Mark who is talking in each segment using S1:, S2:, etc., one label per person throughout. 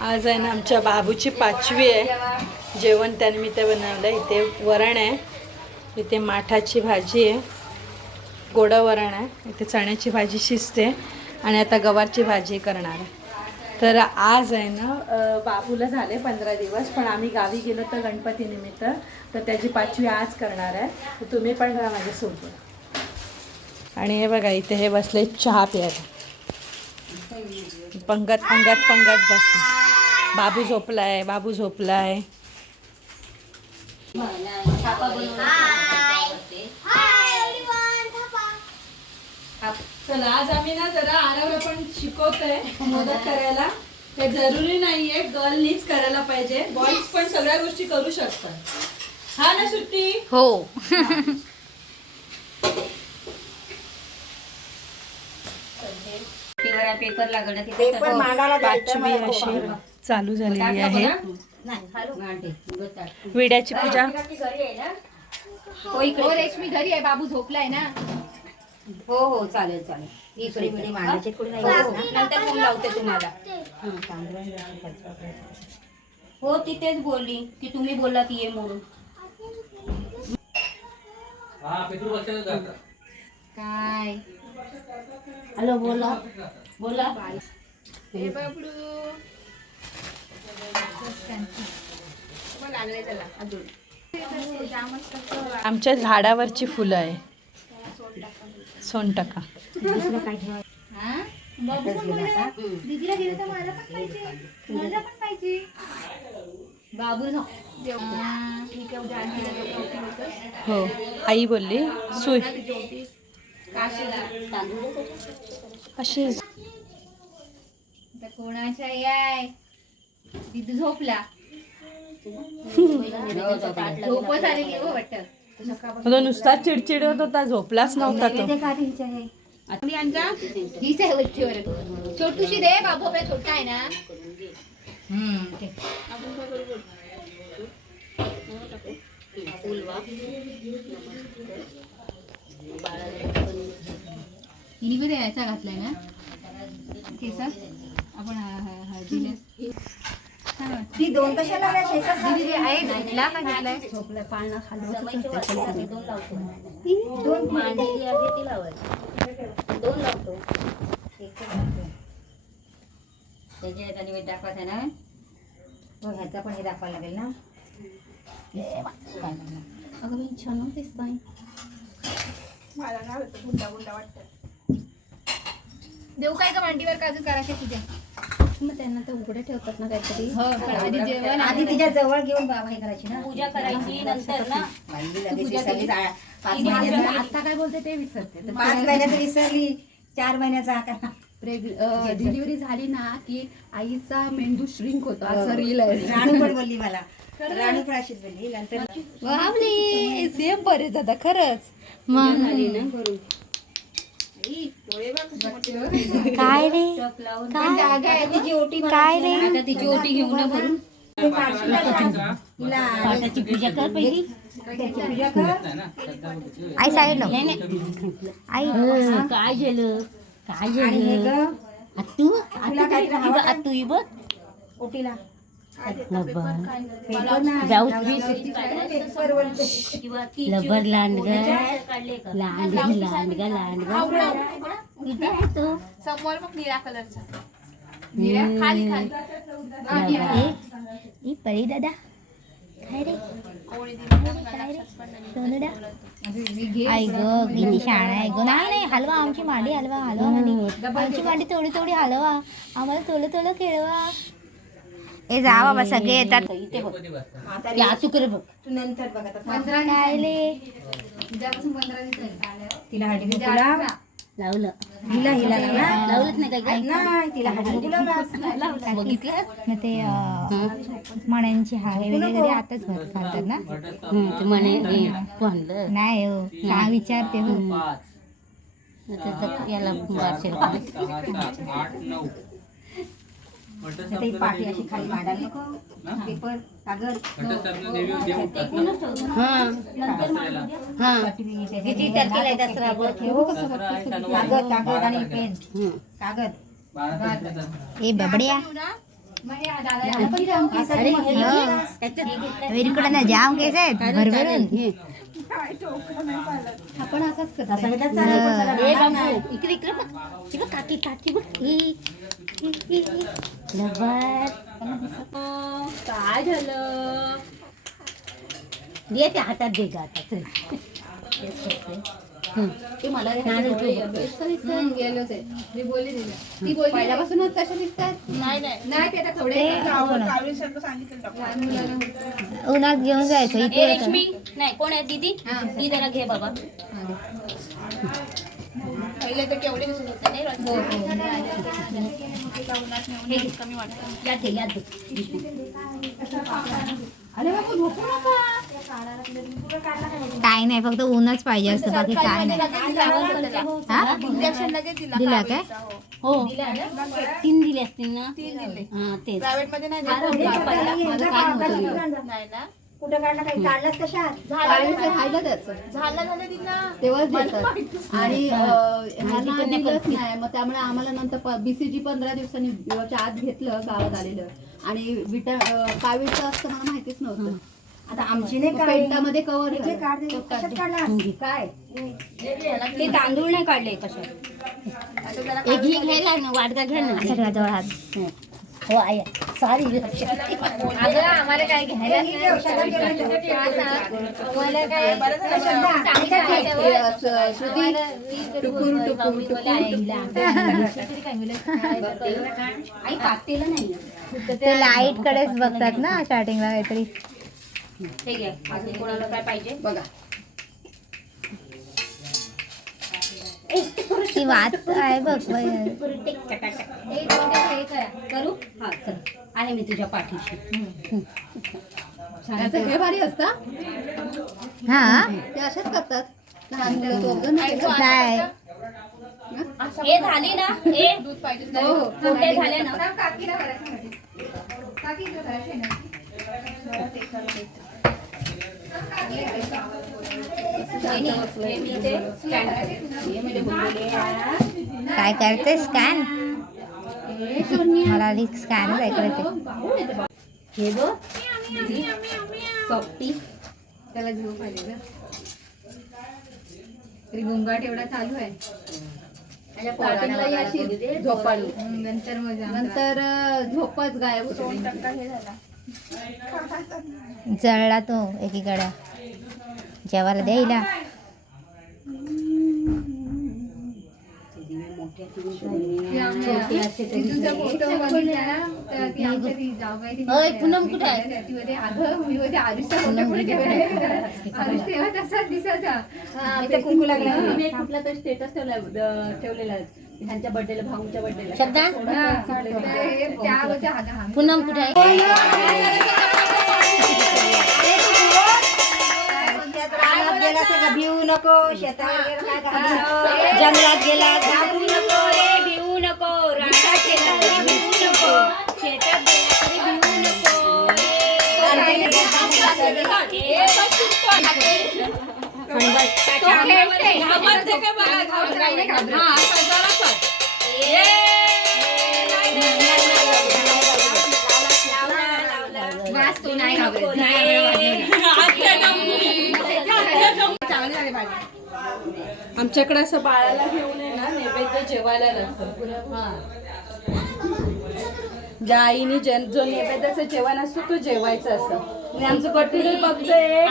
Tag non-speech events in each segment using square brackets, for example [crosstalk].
S1: आज आहे ना आमच्या बाबूची पाचवी आहे. जेवण त्यानिमित्त बनवलं इथे वरण आहे. इथे माठाची भाजी आहे. गोडं वरण आहे. इथे चण्याची भाजी शिजते आणि आता गवारची भाजी करणार आहे. तर आज आहे ना बाबूला झाले पंधरा दिवस पण आम्ही गावी गेलो तर गणपतीनिमित्त तर त्याची पाचवी आज करणार आहे. तर तुम्ही पण करा माझ्यासोबत आणि हे बघा इथे हे बसले चहा प्यायला. पंगत पंगत पंगत बसले. बाबू झोपलाय बाबू झोपलाय. चला आज आम्ही ना जरा आरवला पण शिकवतोय मदत करायला. ते जरुरी नाहीये गर्लनीच करायला पाहिजे. बॉईज पण सगळ्या गोष्टी करू शकतात. हा ना सुट्टी?
S2: हो. पेपर लागणं तिथे.
S3: पेपर
S1: पाचवी
S3: खूप
S1: अशी. चालू झालेली आहे.
S2: हो
S1: विड्याची पूजा.
S2: इकडे.
S4: रेशमी घरी आहे बाबू झोपलाय ना.
S2: हो हो चालेल चालेल.
S3: मांडायचे नाही
S2: हो, हो.
S3: ना?
S2: नंतर फोन लावते तुम्हाला. हो ती तेच बोलली की तुम्ही बोललात ये म्हणून.
S4: काय?
S3: हॅलो बोला.
S2: बोला.
S4: हे बाबडू.
S1: आमच्या झाडावरची फुलं आहे. सोनटका.
S4: बाबू हो
S1: आई बोलली सुई.
S4: अशीच
S1: अशी
S4: कोणाच्या याय दीदी झोपला. [laughs] झोपच आलेली हो वाटतं.
S1: तो नुसता चिडचिड होत होता झोपलाच नव्हता तो.
S4: आणि यांचा हीच आहे वरचीवर छोटूशी दे बाबू आपला छोटा आहे ना. आपण काय करू बोल? हिने बी याचा घातलाय ना. केसात? आपण हा- हा- वाटतं.
S3: ती दोन कशाला
S4: आहे घातला का घातलाय?
S3: झोपलं पाळणा खाली
S2: दोन लावतो.
S3: दोन
S2: मांडलेली आहे ती लावायची दोन लावतो. त्याच्या याचा निवेद दाखवायचा ना.
S3: हो, ह्याचा पण हे दाखवायला लागेल ना.
S4: अगं मी छान दिसतोय. देऊ काय का मांडीवर काजू करायची तुझ्या
S3: मग त्यांना तर उघडे ठेवतात ना काहीतरी.
S4: हो आधी जेवण
S3: आधी तिच्या जवळ घेऊन बाबा हे करायची ना.
S2: पूजा करायची नंतर ना
S3: बाई लगेच विसरली. आ- पाच
S2: तिने
S3: महिन्याचा
S4: आता काय बोलते ते विसरते. तर
S3: पाच महिन्याचं विसरली चार महिन्याचा आकार.
S4: डिलिव्हरी झाली ना की आईचा मेंदू श्रिंक होतो. असं रील आहे.
S3: राणू पण बोलली मला. राणू पण अशीच बोलली. नंतर
S4: बापरे सेम बरेच आता. खरंच
S2: झाली ना?
S5: काय रे?
S3: ओटी
S5: काय रे?
S2: आता तिची ओटी घेऊन ना भरून.
S3: तिला
S2: पाटाची पूजा कर पहिली.
S3: त्याची पूजा कर.
S5: आई साईड नो. आई.
S2: काय झालं? काय
S3: हे
S2: झालं? आतू? आतू ही बघ.
S3: ओटीला.
S2: लबर लांडग लांडग लांडग लांडग
S4: समोर मग निळ्या कलरचा.
S5: परी दादा. काय रे? आई ग शाळा आहे ग. नाही नाही हलवा आमची मांडी हलवा हलवा आमची मांडी थोडी थोडी हलवा. आम्हाला थोडं थोडं खेळवा. ए जा बाबा सगळे येतात.
S2: इथे बघ.
S3: आता
S2: ते बघ.
S3: नंतर बघ आता.
S4: पंधरा
S5: काय रे?
S4: उद्यापासून पंधरा दिवस झाले.
S3: तिला हळदी कुंकूला
S2: लावलं.
S3: हिला हिला लावला.
S2: लावलंच नाही काय?
S3: नाही तिला हळदी कुंकू लावला.
S2: बघितलं
S5: मग ते मण्यांची हाळे वगैरे घरी आताच भर घालतात ना?
S2: हं, ते हे म्हणलं
S5: नाही हो का विचारते हो.
S2: त्याचं याला बारशेला
S3: आता पाठी अशी खाली मांडायला नको. पेपर कागद
S2: हां. हां. किती तारखेला आहे दसरा बघ
S3: कागद कागद आणि पेन.
S2: हं.
S3: कागद.
S5: ए बबड्या.
S2: अरे हे
S5: जाम केस आहेत भरभरून
S4: आपण असंच करतो
S2: इकडे इकडे बघ काकी काकी बघ
S4: काय झालं
S2: दे ते हातात दे आता ते मला नारळ तू बघ.
S4: गेलोच आहे. मी बोलली तिला ती बोलली पहिल्यापासूनच तशा दिसतात? नाही नाही. ते आता थोडे
S5: ते हो ना.
S4: लहान मुलांना होतं.
S5: उन्हात घेऊन जायचं. इथे
S2: नाही कोण आहे? दीदी? ती जरा घे बाबा.
S4: पहिले तर केवढे दिसून होते नाही
S2: हो, हो. यात घे, यात घे.
S4: अरे बाबा झोपू नका
S5: काय नाही फक्त ऊनच पाहिजे असतं बाकी काय नाही हा. दिला काय
S2: हो तीन दिले असतील ना? हा तेच.
S4: माझं काम होतं?
S3: कुठं काढला काही काढलाच.
S4: तेव्हाच देतात. आणि अं, ह्यांना दिलंच नाही. मग त्यामुळे आम्हाला नंतर बीसीजी पंधरा दिवसांनी दिवसाच्या आत घेतलं गावात आलेलं. आणि विटा कावीळचं असतं मला माहितीच नव्हतं.
S3: आता आमची नाही
S4: मग
S3: काढली.
S4: पेंटामध्ये कव्हर
S3: इथे काढ दे. कशात काढला?
S4: काय?
S2: ते तांदूळ नाही काढले कशात. एक घी घ्यायला ना वाडका घ्या ना.
S5: सगळ्या जवळ हात
S2: हो आहे सॉरी
S4: आम्हाला काय
S5: लाइट कडेच बघतात ना स्टार्टिंगला काहीतरी.
S2: कोणाला काय पाहिजे?
S4: बघा.
S5: ती वाच आहे बघ.
S2: करू? हा चल. आहे मी तुझ्या पाठीशी.
S4: त्याचं हे भारी असतं
S5: हा?
S4: ते असेच करतात. लहान मुलं दोघं नाही करत.
S5: काय?
S2: हे झाली ना? हे?
S4: हो, हो.
S2: मोठे झाले ना? हे मी ते stand करते. हे म्हणजे बोललेले आहे.
S5: काय करते स्कॅन? मला आधी स्कॅनच ऐकलं ते.
S2: हे बघ. सोपटी
S4: त्याला झोप पाहिजे का तरी गोंगाट एवढा चालू आहे. ही झोपाळू. नंतर नंतर अं, झोपच गायब होतो.
S5: जळला तो एकीकडे. जेवायला द्यायला.
S2: पूनम कुठे आहे? कुंकू लागला. मी एक कुठला तर स्टेटस ठेवलाय द- ठेवलेला आहे. ह्यांच्या बर्थडेला भाऊच्या बर्थडेला श्रद्धा
S4: हा, तर हे त्या होत्या हागा हा.
S2: पूनम कुठे आहे
S3: भिवू नको शेतावर?
S2: जंगलात गेला घाबरू नको रे भिवू नको गेला तरी भिवू नको शेतात गेला तरी भिवू नको
S1: आमच्याकडे असं बाळाला घेऊन आहे ना नैवेद्य जेवायला लागतं ज्या आईने जे- जो नैवेद्याचं जेवण असतो तो जेवायचं असं आणि आमचं कटिल बघतोय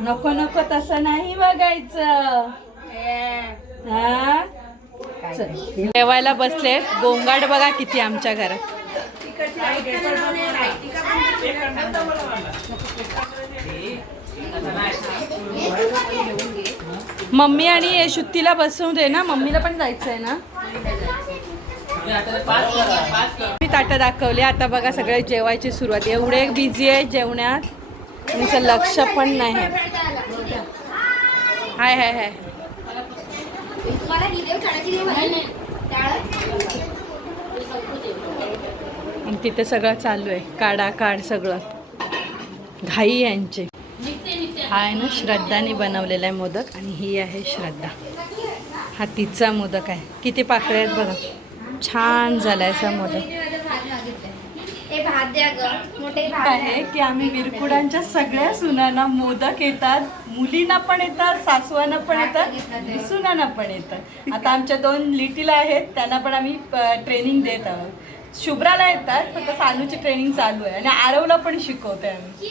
S1: नको नको तसं नाही बघायचं. हा. जेवायला बसले. गोंगाट बघा किती आमच्या घरात. मम्मी आणि शुद्धीला बसवून दे ना. मम्मीला पण जायचं आहे ना. मी ताटं दाखवली आता बघा सगळे जेवायची सुरुवात. एवढे बिझी आहे जेवण्यात. त्यांचं लक्ष पण नाही आहे. हाय हाय हाय. आणि तिथे सगळं चालू आहे. काढा काढ सगळं. घाई यांचे. हा आहे ना श्रद्धाने बनवलेला आहे मोदक. आणि ही आहे श्रद्धा. हा तिचा मोदक आहे. किती पाकळ्या आहेत बघा. छान झाला आहे असा मोदक
S5: ते भात द्या ग मोठे
S1: आहे. की आम्ही विरकुडांच्या सगळ्या सुनांना मोदक येतात मुलींना पण येतात सासवांना पण येतात सुनांना पण येतात. आता आमच्या दोन लिटील आहेत त्यांना पण आम्ही ट्रेनिंग देत आहोत. शुभ्राला येतात फक्त सानूची ट्रेनिंग चालू आहे आणि आरवला पण शिकवतोय आम्ही.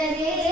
S5: Quererê.